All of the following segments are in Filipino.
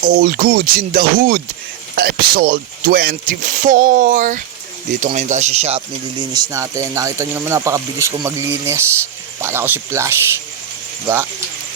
All Goods in the Hood, episode 24. Dito ngayon tayo sa shop, nililinis natin. Nakita nyo naman, napakabilis ko maglinis. Para ako si Flash. Diba?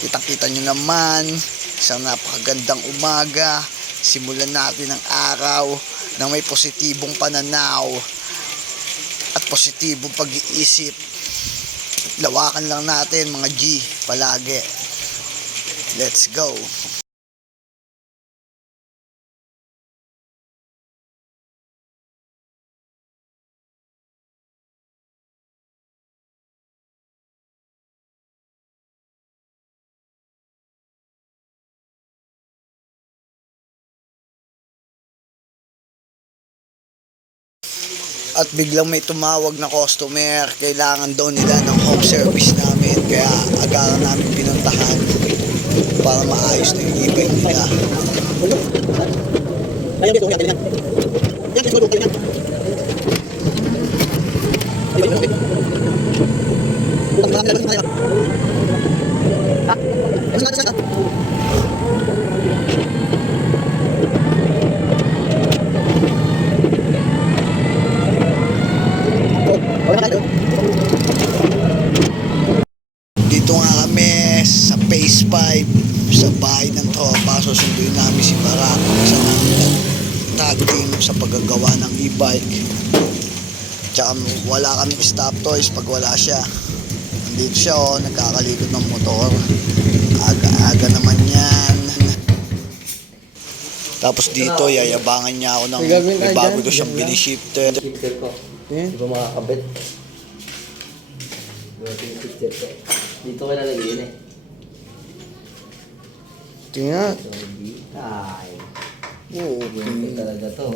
Kitang-kita nyo naman, isang napakagandang umaga. Simulan natin ang araw ng may positibong pananaw at positibong pag-iisip. Lawakan lang natin mga G palagi. Let's go. At biglang may tumawag na customer, kailangan daw nila ng home service namin, kaya agaran namin pinuntahan para maayos na yung e-bike nila. Dito nga kami sa Phase 5 sa bahay ng tropa. Susunduin namin si Barak sa tag team sa paggagawa ng e-bike. Tsaka wala kaming stop toys pag wala siya. Nandito siya, nagkakalikot ng motor. Aga-aga naman yan. Tapos dito yayabangan niya ako ng may bago daw siyang binishifter. Di ba makakabit? Dito ka nalagay yun eh. Tingnan. Ay. Oo. Bigyan talaga to.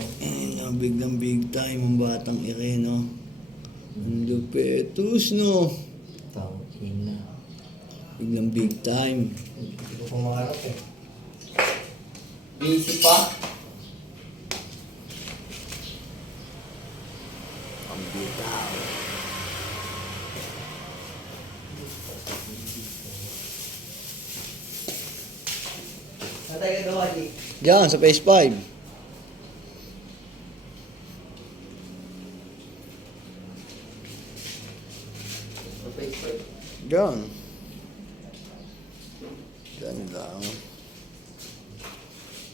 Biglang big time ang batang ire, no? Ang lupetus, no? Tangin na. Biglang big time. Hindi ko pumangarap eh. Busy pa? Ang bitaw. Natay ka gawa di? Diyan, sa Phase 5. Diyan. Diyan lang.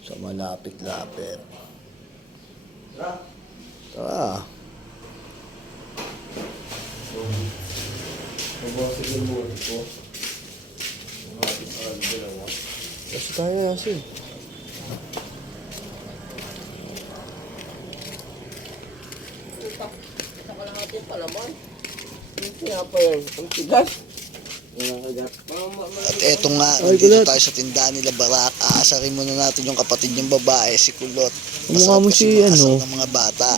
Sa malapit-lapit. Tara. Tara. Mabawasin yung buhay ko. Kasi tayo kasi. Ito ka lang natin palaman. Yung pinapa yan. Ang tigas. Yung kagat. At eto nga, nandito tayo sa tindahan nila Barak. Aasarin muna natin yung kapatid niyang babae, si Kulot. Mukha mo si ano? Ng mga bata.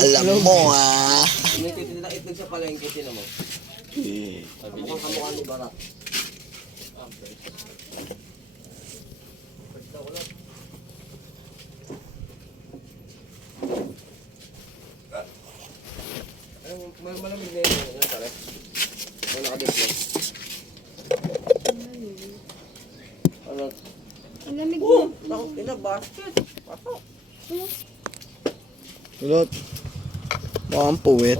Alam mo ha. May nila itlog sa palengke sila mo. Mukhang kamukha ni Barak. Malamig na yun. Ano pala? Wala ka dito. Ano? Ang lamig Oh! Nakong ina, basket! Pasok! Kulot. Baka ang puwet.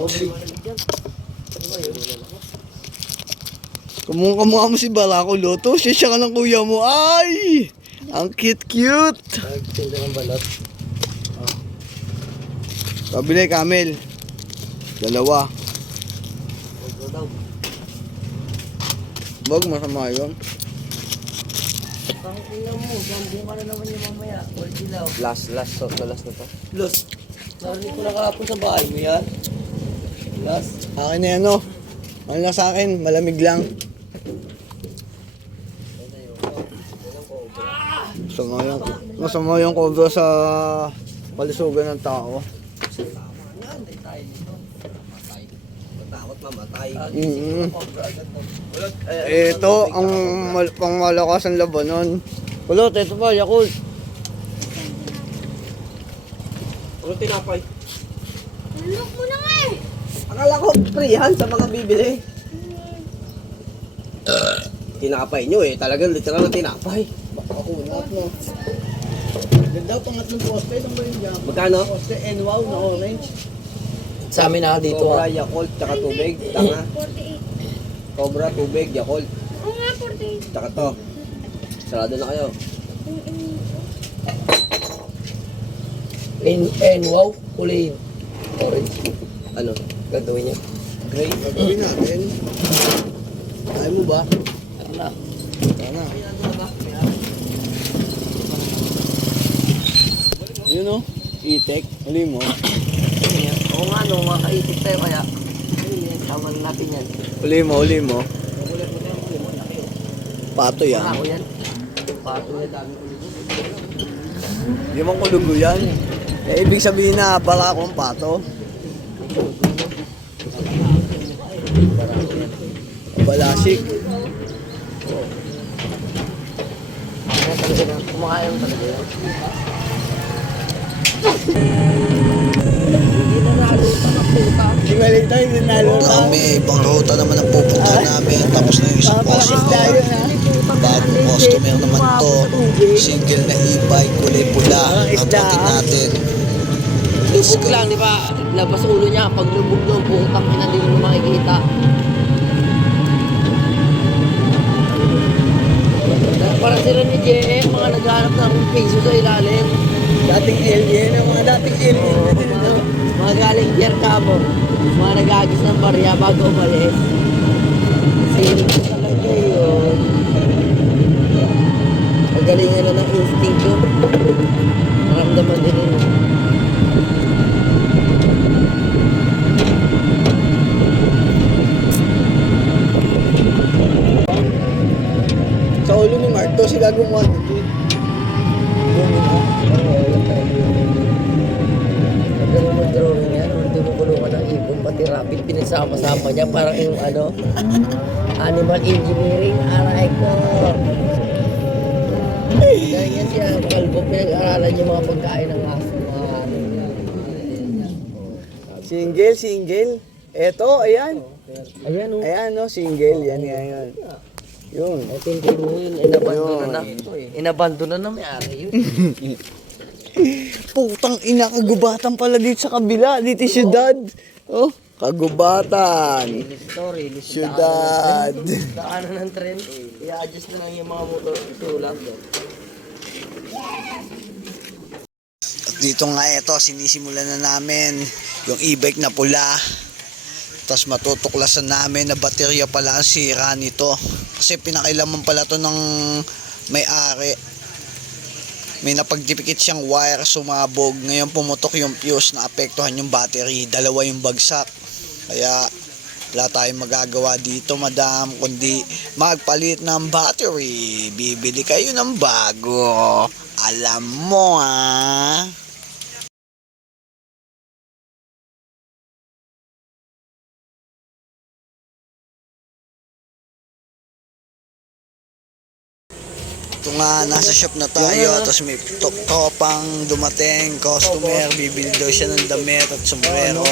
Kamukha mo si Barak, Kulot. Oh, siya ka ng kuya mo. Ay! Ang cute-cute. Nagtinda ng balat. Pabili, Camel. Dalawa. Ito daw. Wag, masama yun. Ang ina mo, gambong ka na naman yung mamaya. Or dilaw. Last na to. Last. Narinig ko na kahapon sa bahay mo yan. Last. Akin na yan, no? Ano lang sa akin, malamig lang. Masama yung cobra sa kalusugan ng tao. Yan, day tayo dito. Mamatay. Matakot mamatay. Ito, ang pangmalakas ang labanon. Kulot, ito pa, Yakult. Ano tinapay? Nalok mo na nga eh! Akala ko free yan sa mga bibili. Tinapay nyo eh. Talagang literal na tinapay. Baka ako na. hanap mo? Ganda, pangatlong poste. Saan ba yun dyan? Magkano? Poste NWOW na orange. Sa amin na dito. Cobra, Yakult, tsaka tubig. Tanga. 48. Cobra, tubig, Yakult. Oo nga, 48. Tsaka to. Sarado na kayo. Wow, kulay orange. Ano? Gagawin niya? Gray. Gagawin natin. Ayaw mo ba? Ano na? Sana. Yun o. Itek. Huli mo. Oo nga, no, makaisip tayo kaya. Tama na natin yan. Huli mo, huli mo. Pato yan. Ako yan. Pato yan. Hindi mong kulugo yan. Eh, ibig sabihin na para akong pato. Balasik. Kaya talaga na, kumakain mo talaga yan. Hindi na nalo pa na puta. Hindi mali tayo, hindi nalo Kami, ibang ruta naman ang pupunta namin. Tapos na yung isang customer. Bagong customer naman to. Single na e-bike, kulay pula. Abutin natin. Let's Lubog go. lang, di ba? Labas ulo niya. Pag lubog doon, putang ina, hindi mo makikita. Parang sila ni JM, mga naghanap ng piso sa ilalim. Dating alien, yung mga dating alien. Mga galing Pier Cabo. Mga nagagis ng barya bago umalis. Sinig ko talaga yun. Magalingan na ng instinct ko. Naramdaman din yun. Sa ulo ni Mark, to sila gumawa nito. Magaling mag-drawing yan. Tinutulungan ng ibon, pati rapid, pinasama-sama niya. Parang yung ano, animal engineering, aray ko. Galing yan siya, kalbo, pinag-aralan yung mga pagkain ng aso. Single. Eto, ayan. Ayan o. Ayan, no, single. Yan, yan. Yun. I think mo yun, inabandona na. Inabandona na may-ari yun. Putang ina, kagubatan pala dito sa kabila. Dito yung syudad. Oh, kagubatan. Story, Syudad. daanan ng tren. I-adjust na lang yung mga motor. Tulak. At dito nga ito, sinisimulan na namin yung e-bike na pula. Tapos matutuklasan namin na baterya pala ang sira nito. Kasi pinakailaman pala to ng may-ari. May napagdipikit siyang wire, sumabog. Ngayon pumutok yung fuse, na apektuhan yung battery. Dalawa yung bagsak. Kaya wala tayong magagawa dito, madam, kundi magpalit ng battery. Bibili kayo ng bago. Alam mo, ah. Ito nga, nasa shop na tayo, tapos may tropang dumating, customer, bibili daw siya ng damit at sombrero.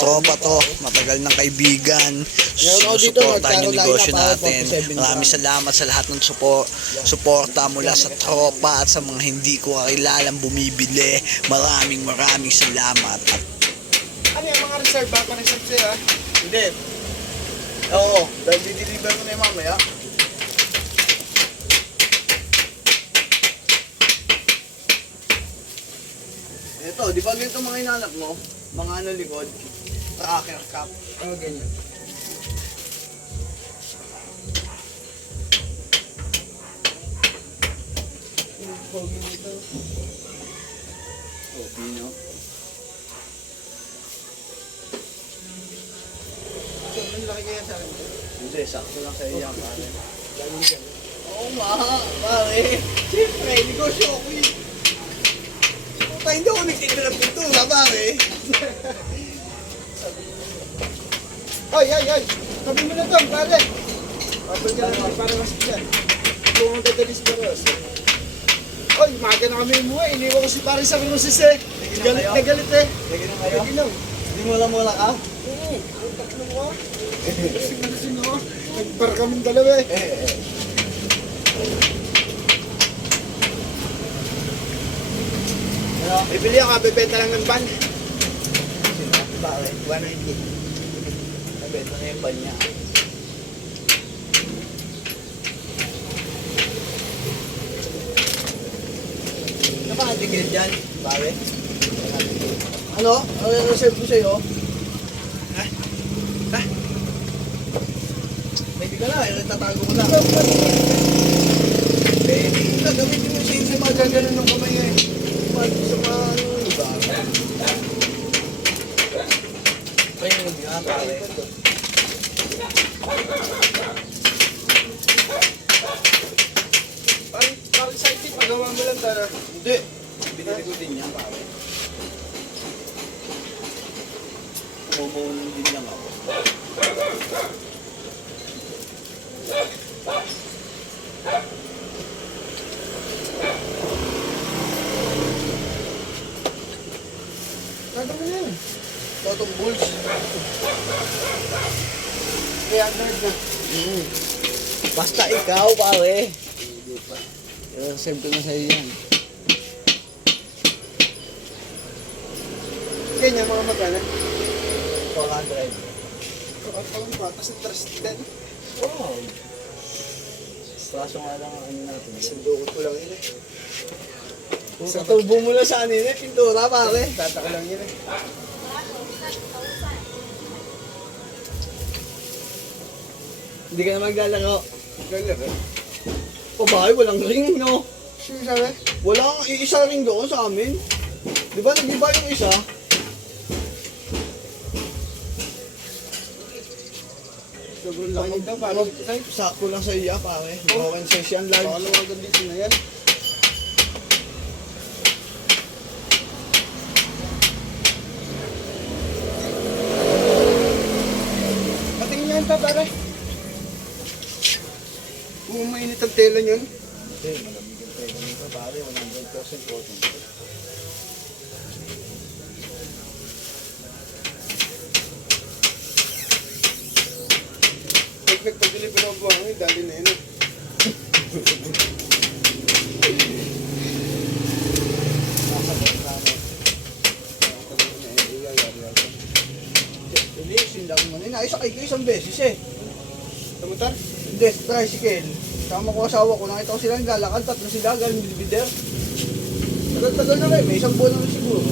Tropa to, matagal ng kaibigan, sinusuportahan yung negosyo natin. Maraming salamat sa lahat ng suporta mula sa tropa at sa mga hindi ko kakilalang bumibili. Maraming salamat. At Ano yung mga reserve ba? Pa-reserve siya? Hindi. Oo, dahil di-deliver ko na yung mamaya. Ito, di ba ganito mga hinanap mo? Mga ano likod? Tracker cap. Ano ganyan? Pogi nito. Oh, Pino. Ang laki kaya sa akin. Hindi, sakto lang sa iya, pare. Oo nga, pare. Siyempre, negosyo ako eh. Puta, hindi ako nagtitin ng pintura, pare. Ay! Sabi mo na to, pare. Pabal ka lang para masikyan. Kung ang dadalis na ros. Ay, maga na kami umuwi. Iniwan ko si pare sa Roses eh. Galit na galit eh. Naginom kayo? Naginom. Hindi mo lang mula ka? Oo. Ang tatlo mo. Lasing ako. Nagbar kaming dalawa eh. Bibili ako, bebenta lang ng ban. Bakit? 190. Nabenta na yung ban niya. Napakatigil dyan, pare. Ano? Ano yung reserve ko sa'yo? Ha? Ha? May di ka na, yung tatago ko na. Eh, gagamitin mo siya yung mga gaganon ng kamay eh. Sa mga ano, iba. Ayun yung nga, pare. Parang sa itin, pagawa mo lang tara. Hindi. Binili ko din yan, pare. Umumulong din lang ako. Nagano mo yan? Totong bulls. Kaya nerd na. Basta ikaw, pare. Save ko na sa'yo yan. Ganyan mga magana. 400. Tapos interested. Wow. Kaso nga lang ang ano natin. Sandukot ko lang yun eh. Sa tubo mo lang sa anin eh, pintura pare. Tataka lang yun eh. Hindi ka na maglalaro. Maglalaro? O bakit? Walang ring, no? Sino sabi? Walang iisa ring doon sa amin. Di ba nag-iba yung isa? Sobrang laki daw, parang sakto lang sa iya, pare. Mawakan sa siya ang live. Baka luwagan dito na yan. Patingin niya pa, pare. Kung mainit ang tela niyan. Hindi, malamig ang tela nito, pare. 100% cotton. Nagpagdili pa ng buhangin, dali na yun. Hindi, sindaw mo na yun. Naisakay ko isang beses eh. Tamutar? Hindi, tricycle. Tama ko asawa ko, nakita ko sila naglalakad, tatlo sila, galing Bilbider. Tagal-tagal na kayo, may isang buwan na siguro.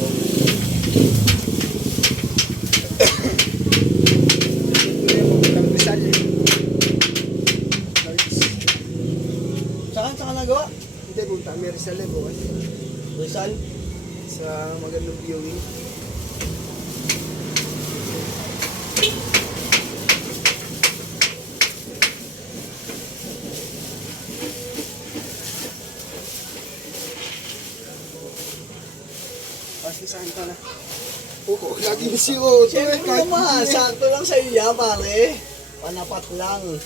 Saan ka nagawa? Hindi, punta kami Rizal eh, bukas. Rizal? Sa magandang viewing. Kasi saan ka na? Oo, laging si Otto. Siyempre naman, sakto lang sa iya, pare. Panapat lang.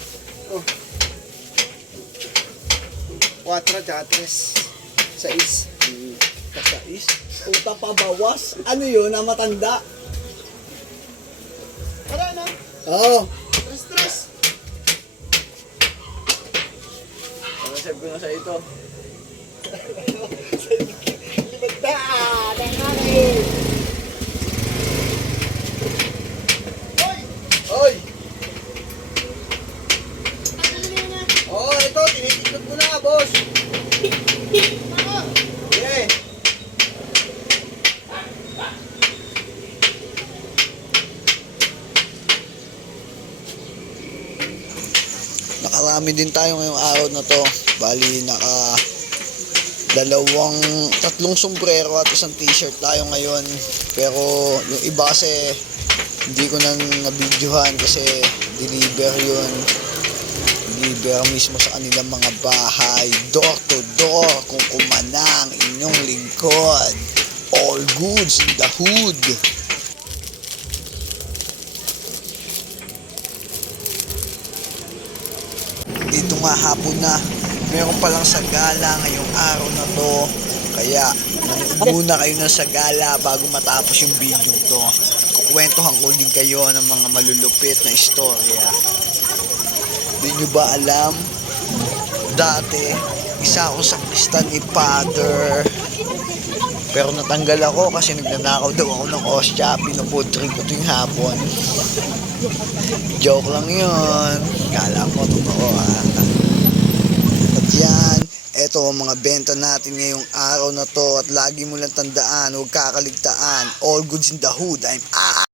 Oh. 4 tsaka 3. 6. Kasais? Puta pa bawas? Ano yun, na matanda? Para na? Oo. 3. Save ko na sa ito. Libagdaan! Nanganin! Hoy! Oh, ito, tinitiklop ko na, boss. Yeah. Nakarami din tayo ngayong araw na to. Bali, tatlong sombrero at isang t-shirt tayo ngayon. Pero yung iba kasi hindi ko na nabidyohan kasi deliver yun. Deliver mismo sa kanilang mga bahay, door to door, kung kumanang inyong lingkod. All goods in the hood. Dito nga hapon na, meron palang sagala ngayong araw na to. Kaya muna kayo ng sagala bago matapos yung video to. Kukwentuhan ko din kayo ng mga malulupit na istorya. Di nyo ba alam? Dati, isa ako sa kristan ni Father. Pero natanggal ako kasi nagnanakaw daw ako ng ostya. Pinofood trip ko tuwing hapon. Joke lang yun. Kala mo totoo ha. At yan, eto ang mga benta natin ngayong araw na to. At lagi mo lang tandaan, huwag kakaligtaan. All goods in the hood. I'm